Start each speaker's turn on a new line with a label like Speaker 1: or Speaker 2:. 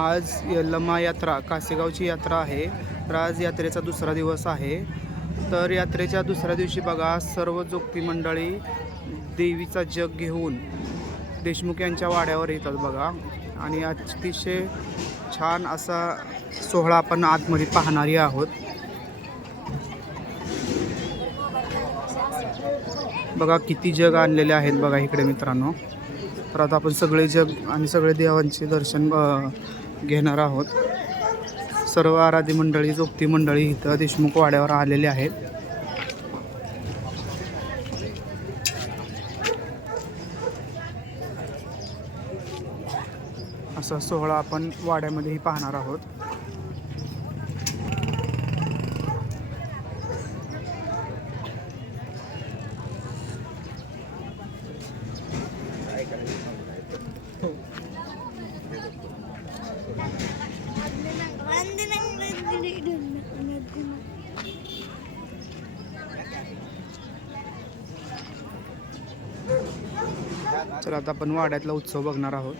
Speaker 1: आज यल्लमा यात्रा कासेगावची यात्रा आहे. तर आज यात्रेचा दुसरा दिवस आहे. तर यात्रेच्या दुसऱ्या दिवशी बघा सर्व जोगती मंडळी देवीचा जग घेऊन देशमुख यांच्या वाड्यावर येतात बघा. आणि अतिशय छान असा सोहळा आपण आतमध्ये पाहणारी आहोत. बघा किती जग आणलेले आहेत बघा इकडे मित्रांनो. तर आता आपण सगळे जग आणि सगळे देवांचे दर्शन घेणार आहोत. सर्व आराधी मंडळी जोगती मंडळी इथं देशमुख वाड्यावर आलेले आहेत. असा सोहळा आपण वाड्यामध्येही पाहणार आहोत. तर आता आपण वाड्यातला उत्सव बघणार आहोत.